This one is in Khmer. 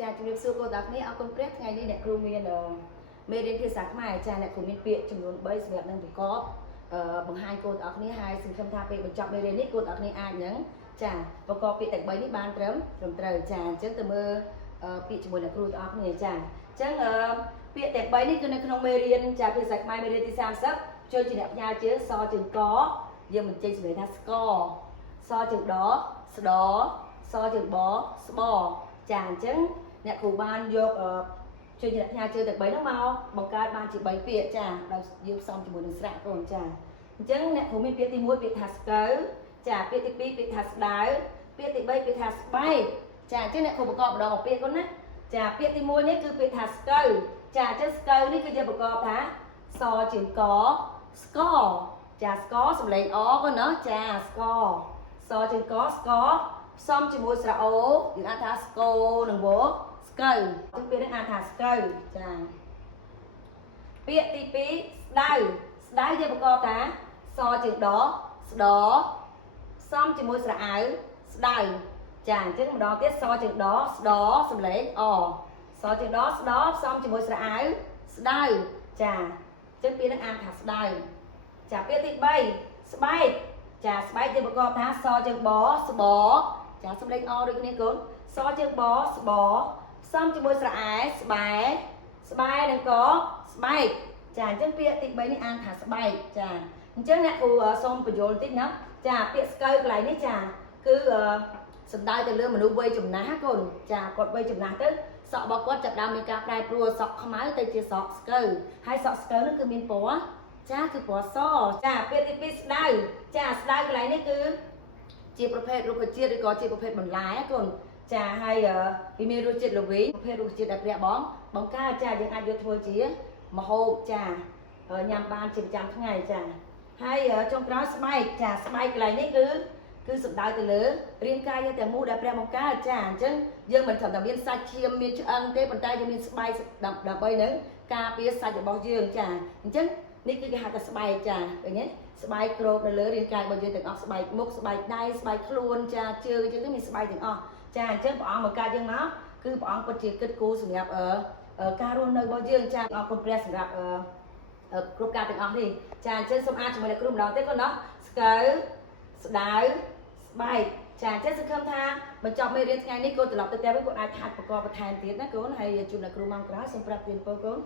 ចាជំរាបសួរបងប្អូនគ្នាអរគុណព្រះថ្ងៃនេះអ្នកគ្រូមានមេរៀនភាសាខ្មែរចាអ្នកគ្រូមានពាក្យចំនួន3សម្រាប់នឹងប្រកបបង្ហាញបងប្អូនគ្នាហើយសង្ឃឹមថាពេលបញ្ចប់មេរៀននេះបងប្អូនគ្នាអាចនឹងចាប្រកបពាក្យទាំង3នេះបានត្រឹមត្រូវចាអញ្ចឹងទៅមើលពាក្យជាមួយអ្នកគ្រូបងប្អូនគ្នាចាអញ្ចឹងពាក្យទាំង3នេះគឺនៅក្នុងមេរៀនចាភាសាខ្មែរមេរៀនទី30ចូលជាអ្នកផ្ញើជើងសជើងកយើងបញ្ចេញសម្លេងថាស្កសជើងដស្ដសជើងបស្បចាអញ្ចឹងអ្នកគ្រូបានយកជួយអ្នកផ្ញើជើងទាំង3ហ្នឹងមកបង្កើតបានជា3ពាក្យចាដោយយើងផ្សំជាមួយនឹងស្រៈកូនចាអញ្ចឹងអ្នកគ្រូមានពាក្យទី1ពាក្យថាស្កូវចាពាក្យទី2ពាក្យថាស្ដៅពាក្យទី3ពាក្យថាស្បែកចាអញ្ចឹងអ្នកគ្រូបង្កប់ម្ដងមកពាក្យកូនណាចាពាក្យទី1នេះគឺពាក្យថាស្កូវចាអញ្ចឹងស្កូវនេះគឺយើងបង្កប់ថាសជើងកស្កចាស្កសំឡេងអកូនណាចាស្កសជើងកស្កផ្សំជាមួយស្រៈអូយើងអាចថាស្គោនិងវស្កូវចឹងពាក្យនេះអាចថាស្កូវចាពាក្យទី2ស្ដៅស្ដៅយើងបង្កប់ថាសជើងដស្ដផ្សំជាមួយស្រៈអៅស្ដៅចាអញ្ចឹងម្ដងទៀតសជើងដស្ដសំឡេងអសជើងដស្ដផ្សំជាមួយស្រៈអៅស្ដៅចាអញ្ចឹងពាក្យនេះអាចថាស្ដៅចាពាក្យទី3ស្បែកចាស្បែកយើងបង្កប់ថាសជើងបស្បចាសំឡេងអដូចគ្នាកូនសជើងបស្បផ្សំជាមួយស្រៈអែស្បែស្បែនិងកស្បែកចាអញ្ចឹងពាក្យទី3នេះអានថាស្បែកចាអញ្ចឹងអ្នកគ្រូសូមបញ្យល់បន្តិចណាចាពាក្យស្កូវកន្លែងនេះចាគឺសំដៅទៅលើមនុស្សវ័យចំណាស់កូនចាគាត់វ័យចំណាស់ទៅសក់របស់គាត់ចាប់ដើមមានការប្រែប្រួលសក់ខ្មៅទៅជាសក់ស្កូវហើយសក់ស្កូវនោះគឺមានពណ៌ចាគឺពណ៌សចាពាក្យទី2ស្ដៅចាស្ដៅកន្លែងនេះគឺជាប្រភេទរុក្ខជាតិឬក៏ជាប្រភេទបន្លែកូនចាហើយវាមានរសជាតិល្វីងប្រភេទរុក្ខជាតិដែលព្រះបងបង្កើតចាយើងអាចយកធ្វើជាម្ហូបចាញ៉ាំបានជាប្រចាំថ្ងៃចាហើយចុងក្រោយស្បែកចាស្បែកកន្លែងនេះគឺសំដៅទៅលើរាងកាយយើងទាំងមូលដែលព្រះបង្កើតចាអញ្ចឹងយើងមិនត្រឹមតែមានសាច់ឈាមមានឆ្អឹងទេប៉ុន្តែយើងមានស្បែកដើម្បីនឹងការពារសាច់របស់យើងចាអញ្ចឹងនេះគឺគេហៅថាស្បែកចាឃើញទេស្បែកគ្របនៅលើរាងកាយរបស់យើងទាំងអស់ស្បែកមុខស្បែកដៃស្បែកខ្លួនចាជើងអញ្ចឹងទៅមានស្បែកទាំងអស់ចាអញ្ចឹងព្រះអង្គបង្កើតយើងមកគឺព្រះអង្គពិតជាគិតគូរសម្រាប់ការរស់នៅរបស់យើងចាអរគុណព្រះសម្រាប់គ្រប់ការទាំងអស់នេះចាអញ្ចឹងសូមអានជាមួយអ្នកគ្រូម្ដងទៀតកូនណោះស្កូវស្ដៅស្បែកចាអញ្ចឹងសង្ឃឹមថាបញ្ចប់មេរៀនថ្ងៃនេះកូនត្រឡប់ទៅផ្ទះវិញកូនអាចថាប្រកបបន្ថែមទៀតណាកូនហើយជួបអ្នកគ្រូម៉ោងក្រោយសូមប្រាប់ទានពរកូន